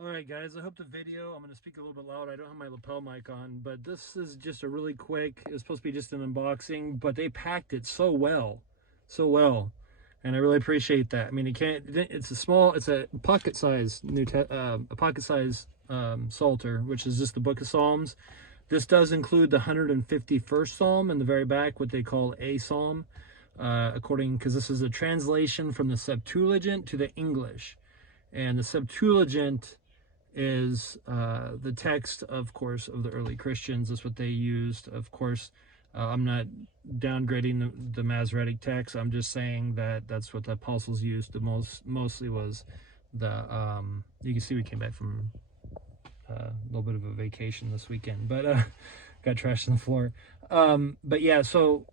All right, guys, I hope the video, I'm going to speak a little bit loud. I don't have my lapel mic on, but this is just a really quick, it was supposed to be just an unboxing, but they packed it so well. And I really appreciate that. I mean, it's a pocket size Psalter, which is just the Book of Psalms. This does include the 151st Psalm in the very back, what they call a Psalm, because this is a translation from the Septuagint to the English. And the Septuagint is the text, of course, of the early Christians. That's what they used. Of course, I'm not downgrading the Masoretic text. I'm just saying that that's what the apostles used. Mostly was the, you can see we came back from a little bit of a vacation this weekend, but got trashed on the floor. But yeah, so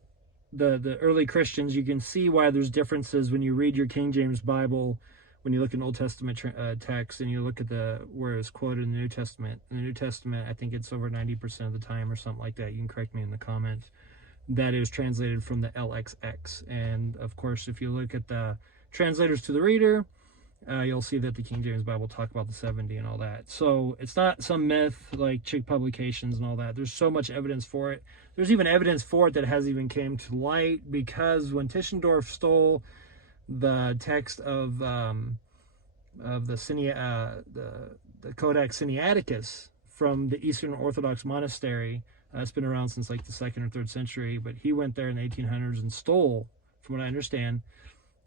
the early Christians, you can see why there's differences when you read your King James Bible. When you look at an Old Testament text and you look at where it's quoted in the New Testament. In the New Testament, I think it's over 90% of the time or something like that. You can correct me in the comments. That is translated from the LXX. And of course, if you look at the translators to the reader, you'll see that the King James Bible talk about the 70 and all that. So it's not some myth like Chick publications and all that. There's so much evidence for it. There's even evidence for it that hasn't even came to light, because when Tischendorf stole the text of the Codex Sinaiticus from the Eastern Orthodox monastery. It's been around since like the 2nd or 3rd century, but he went there in the 1800s and stole, from what I understand.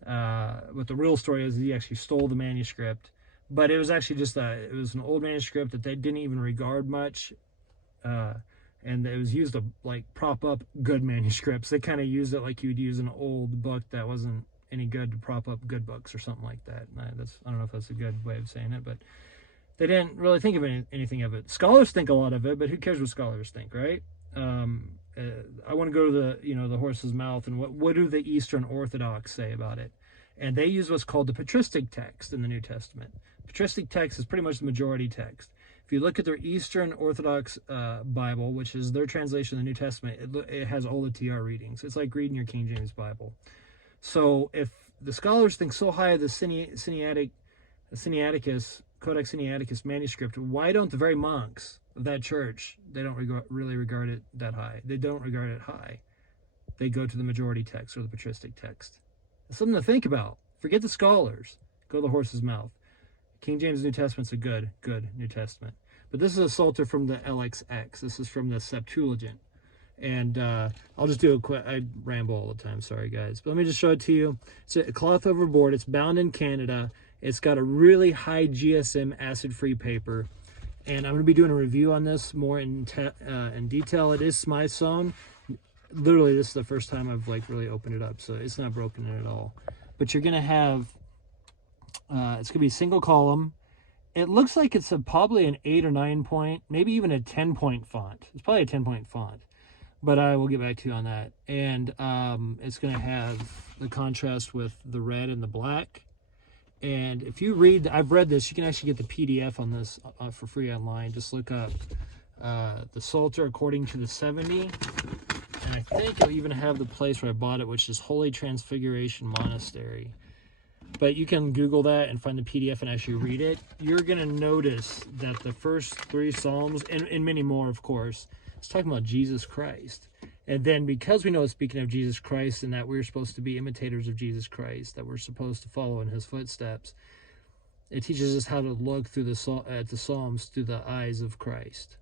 What the real story is, he actually stole the manuscript, but it was actually just it was an old manuscript that they didn't even regard much, and it was used to like prop up good manuscripts. They kind of used it like you'd use an old book that wasn't any good to prop up good books or something like that. I don't know if that's a good way of saying it, but they didn't really think of anything of it. Scholars think a lot of it, but who cares what scholars think, right? I want to go to the horse's mouth, and what do the Eastern Orthodox say about it? And they use what's called the patristic text in the New Testament. Patristic text is pretty much the majority text. If you look at their Eastern Orthodox Bible, which is their translation of the New Testament, it has all the TR readings. It's like reading your King James Bible. So if the scholars think so high of the Sinaiticus, Codex Sinaiticus manuscript, why don't the very monks of that church, they don't really regard it that high? They don't regard it high. They go to the majority text or the patristic text. It's something to think about. Forget the scholars. Go to the horse's mouth. King James New Testament's a good New Testament. But this is a Psalter from the LXX. This is from the Septuagint. And I'll just do a quick, I ramble all the time, sorry guys. But let me just show it to you. It's a cloth over board. It's bound in Canada. It's got a really high GSM acid-free paper. And I'm going to be doing a review on this more in detail. It is smythe sewn. Literally, this is the first time I've like really opened it up, so it's not broken at all. But you're going to have, it's going to be single column. It looks like it's probably an 8 or 9 point, maybe even a 10-point font. It's probably a 10-point font. But I will get back to you on that. And it's going to have the contrast with the red and the black. And if you read, I've read this, you can actually get the PDF on this for free online. Just look up the Psalter according to the 70. And I think it'll even have the place where I bought it, which is Holy Transfiguration Monastery. But you can Google that and find the PDF and actually read it. You're going to notice that the first 3 Psalms, and many more, of course, it's talking about Jesus Christ. And then because we know it's speaking of Jesus Christ and that we're supposed to be imitators of Jesus Christ, that we're supposed to follow in his footsteps, it teaches us how to look through at the Psalms through the eyes of Christ.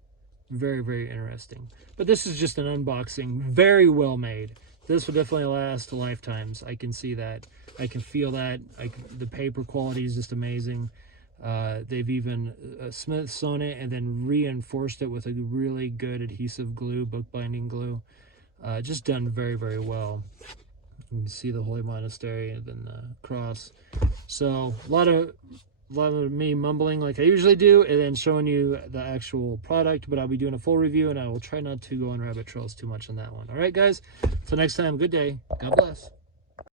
Very, very interesting. But this is just an unboxing. Very well made. This will definitely last lifetimes. I can see that. I can feel that. The paper quality is just amazing. They've even smith sewn it and then reinforced it with a really good adhesive glue, bookbinding glue. Just done very, very well. You can see the Holy Monastery and then the cross. So a lot of me mumbling like I usually do, and then showing you the actual product. But I'll be doing a full review, and I will try not to go on rabbit trails too much on that one. All right, guys. Till next time. Good day. God bless.